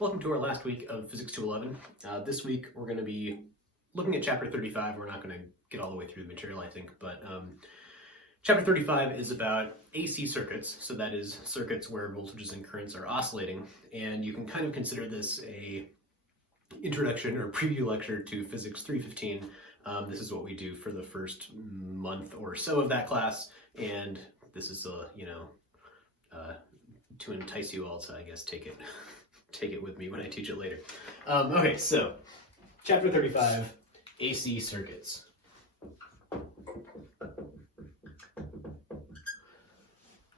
Welcome to our last week of Physics 211. This week we're going to be looking at Chapter 35. We're not going to get all the way through the material, I think, but Chapter 35 is about AC circuits, so that is circuits where voltages and currents are oscillating, and you can kind of consider this a introduction or preview lecture to Physics 315. This is what we do for the first month or so of that class, and this is to entice you all to, I guess, take it with me when I teach it later. Okay, so Chapter 35, AC circuits.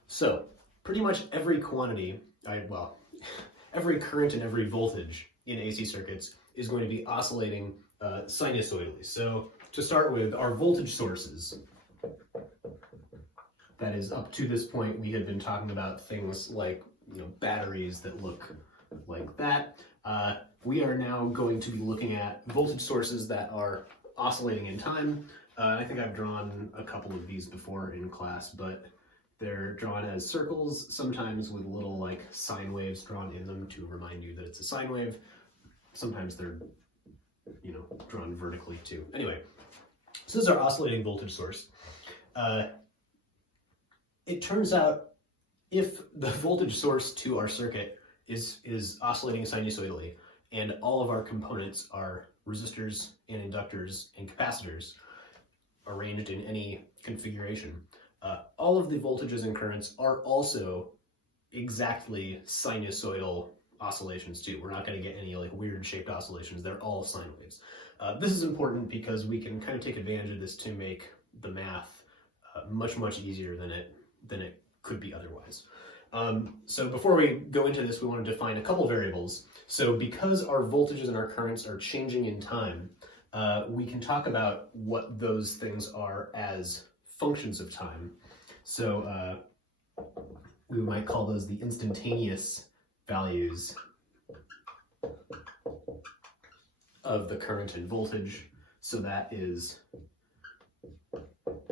So pretty much every quantity, every current and every voltage in AC circuits is going to be oscillating sinusoidally. So to start with, our voltage sources. That is, up to this point, we had been talking about things like batteries that look like that. We are now going to be looking at voltage sources that are oscillating in time. I think I've drawn a couple of these before in class, but they're drawn as circles, sometimes with little sine waves drawn in them to remind you that it's a sine wave. Sometimes they're drawn vertically too. Anyway, so this is our oscillating voltage source. It turns out if the voltage source to our circuit is oscillating sinusoidally, and all of our components are resistors and inductors and capacitors arranged in any configuration, all of the voltages and currents are also exactly sinusoidal oscillations too. We're not going to get any weird shaped oscillations. They're all sine waves. This is important because we can kind of take advantage of this to make the math much easier than it could be otherwise. So before we go into this, we want to define a couple variables. So because our voltages and our currents are changing in time, we can talk about what those things are as functions of time. So we might call those the instantaneous values of the current and voltage. So that is,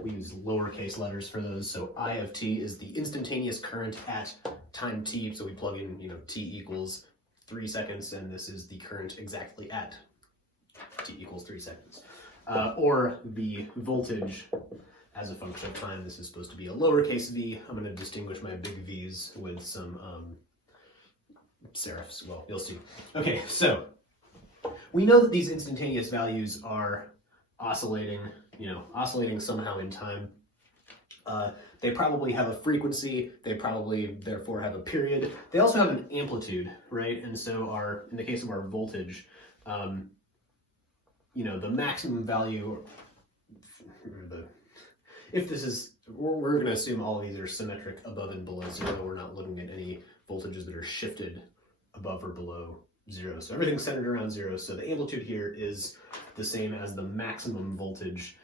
we use lowercase letters for those. So I of t is the instantaneous current at time t. So we plug in, t equals 3 seconds, and this is the current exactly at t equals 3 seconds. Or the voltage as a function of time. This is supposed to be a lowercase v. I'm going to distinguish my big V's with some serifs. Well, you'll see. Okay, so we know that these instantaneous values are oscillating somehow in time. They probably have a frequency. They probably therefore have a period. They also have an amplitude, right? And so in the case of our voltage, the maximum value, we're going to assume all of these are symmetric above and below zero. We're not looking at any voltages that are shifted above or below zero. So everything's centered around zero. So the amplitude here is the same as the maximum voltage,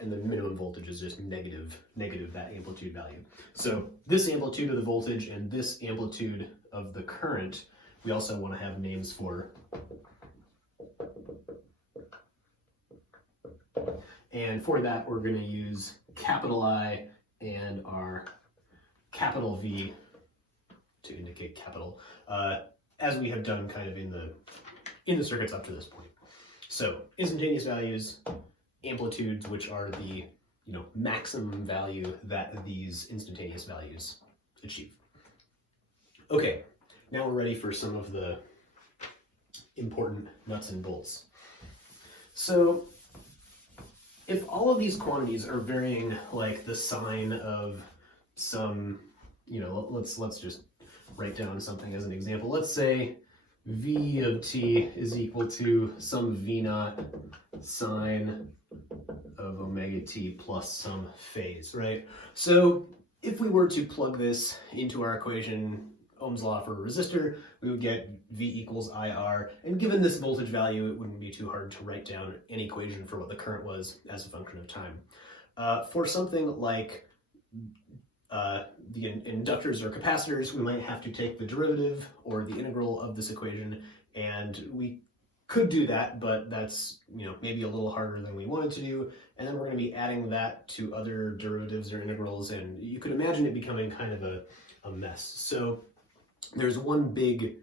and the minimum voltage is just negative that amplitude value. So this amplitude of the voltage and this amplitude of the current, we also want to have names for. And for that, we're going to use capital I and our capital V to indicate capital, as we have done kind of in the circuits up to this point. So instantaneous values, amplitudes, which are the maximum value that these instantaneous values achieve. Okay, now we're ready for some of the important nuts and bolts. So if all of these quantities are varying like the sign of some, let's just write down something as an example. Let's say V of t is equal to some V naught sine of omega t plus some phase, right? So if we were to plug this into our equation, Ohm's law for a resistor, we would get V equals IR. And given this voltage value, it wouldn't be too hard to write down an equation for what the current was as a function of time. For something like the inductors or capacitors, we might have to take the derivative or the integral of this equation, and we could do that, but that's maybe a little harder than we wanted to do. And then we're going to be adding that to other derivatives or integrals, and you could imagine it becoming kind of a mess. So there's one big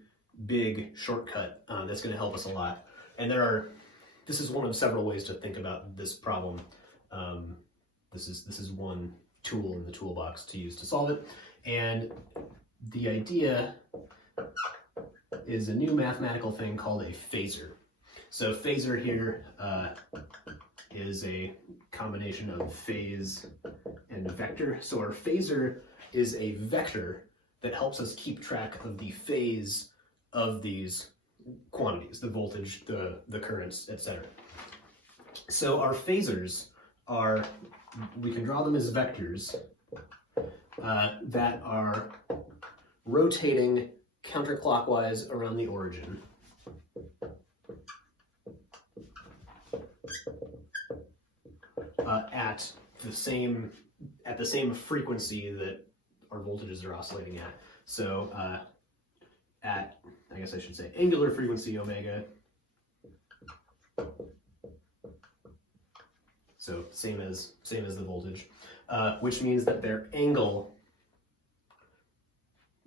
big shortcut that's going to help us a lot. And this is one of several ways to think about this problem. This is one tool in the toolbox to use to solve it. And the idea is a new mathematical thing called a phasor. So phasor here is a combination of phase and vector. So our phasor is a vector that helps us keep track of the phase of these quantities, the voltage, the currents, etc. So our phasors are, we can draw them as vectors that are rotating counterclockwise around the origin. At the same frequency that our voltages are oscillating at. So at, I guess I should say, angular frequency omega. So same as the voltage, which means that their angle,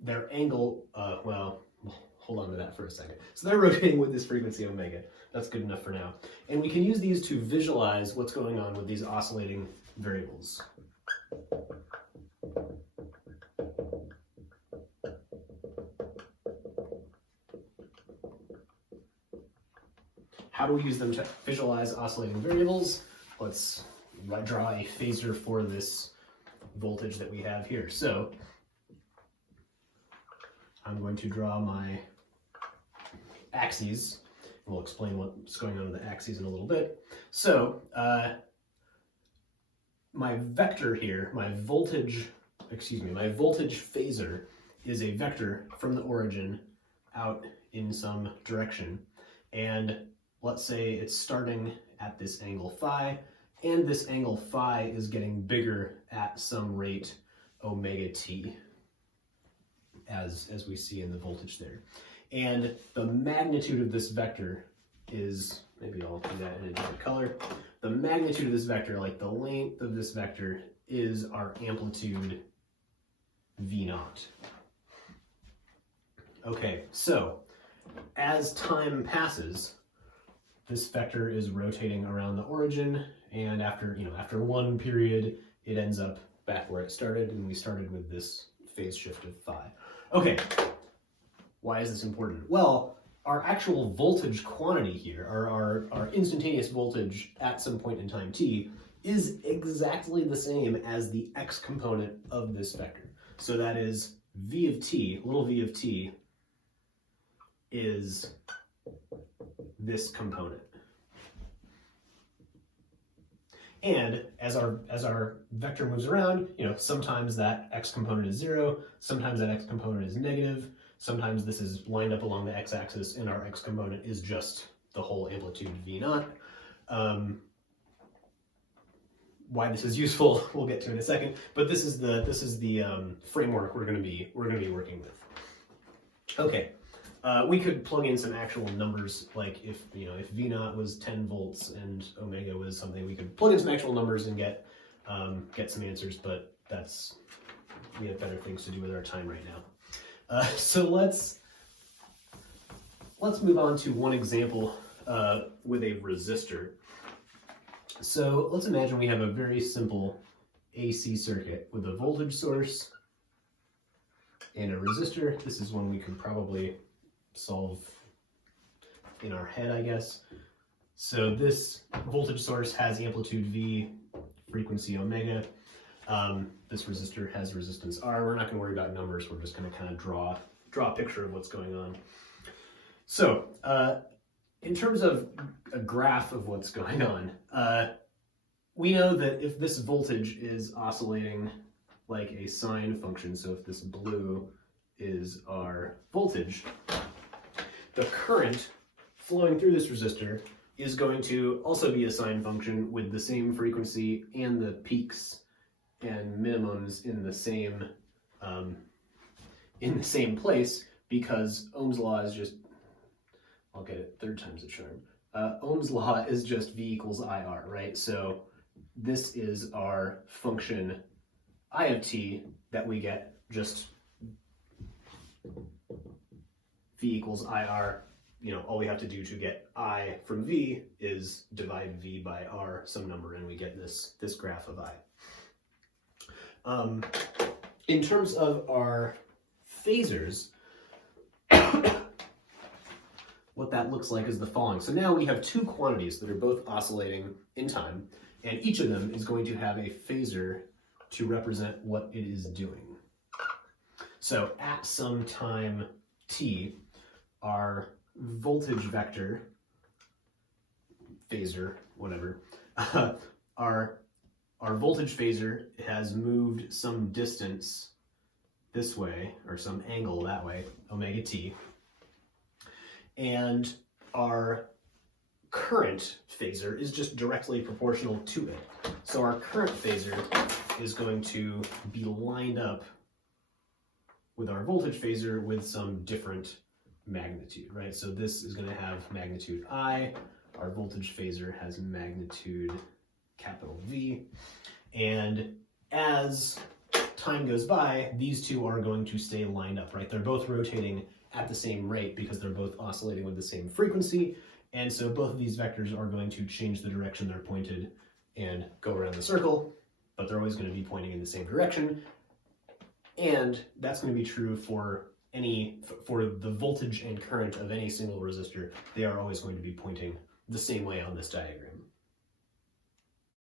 well, hold on to that for a second. So they're rotating with this frequency omega. That's good enough for now. And we can use these to visualize what's going on with these oscillating variables. How do we use them to visualize oscillating variables? Let's draw a phasor for this voltage that we have here. So I'm going to draw my axes. We'll explain what's going on with the axes in a little bit. So my vector here, my voltage phasor is a vector from the origin out in some direction. And let's say it's starting at this angle phi, and this angle phi is getting bigger at some rate omega t, as we see in the voltage there. And the magnitude of this vector is, maybe I'll do that in a different color. The magnitude of this vector, like the length of this vector, is our amplitude V naught. Okay, so as time passes, this vector is rotating around the origin, and after one period, it ends up back where it started, and we started with this phase shift of phi. Okay, why is this important? Well, our actual voltage quantity here, our instantaneous voltage at some point in time t, is exactly the same as the x component of this vector. So that is v of t, little v of t, is this component. And as our vector moves around, sometimes that x component is 0, sometimes that x component is negative, sometimes this is lined up along the x-axis and our x component is just the whole amplitude v naught. Why this is useful, we'll get to in a second, but this is the framework we're going to be working with. Okay. We could plug in some actual numbers, like if V naught was 10 volts and omega was something, we could plug in some actual numbers and get some answers, but we have better things to do with our time right now. So let's move on to one example with a resistor. So let's imagine we have a very simple AC circuit with a voltage source and a resistor. This is one we could probably solve in our head, I guess. So this voltage source has amplitude V, frequency omega. This resistor has resistance R. We're not going to worry about numbers. We're just going to kind of draw a picture of what's going on. So in terms of a graph of what's going on, we know that if this voltage is oscillating like a sine function, so if this blue is our voltage, the current flowing through this resistor is going to also be a sine function with the same frequency and the peaks and minimums in the same place, because Ohm's law is just, I'll get it third time's a charm. Ohm's law is just V equals IR, right? So this is our function I of t that we get just V equals IR, all we have to do to get I from V is divide V by R, some number, and we get this graph of I. In terms of our phasors, what that looks like is the following. So now we have two quantities that are both oscillating in time, and each of them is going to have a phasor to represent what it is doing. So at some time t, our voltage vector, phasor, whatever, our voltage phasor has moved some distance this way, or some angle that way, omega t, and our current phasor is just directly proportional to it. So our current phasor is going to be lined up with our voltage phasor with some different magnitude, right? So this is going to have magnitude I, our voltage phasor has magnitude capital V, and as time goes by, these two are going to stay lined up, right? They're both rotating at the same rate because they're both oscillating with the same frequency, and so both of these vectors are going to change the direction they're pointed and go around the circle, but they're always going to be pointing in the same direction. And that's going to be true for the voltage and current of any single resistor. They are always going to be pointing the same way on this diagram.